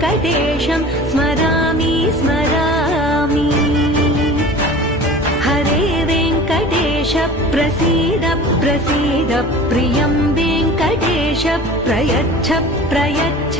वेङ्कटेशं स्मरामि स्मरामि। हरे वेङ्कटेश प्रसीद प्रसीद प्रियं वेङ्कटेश प्रयच्छ प्रयच्छ।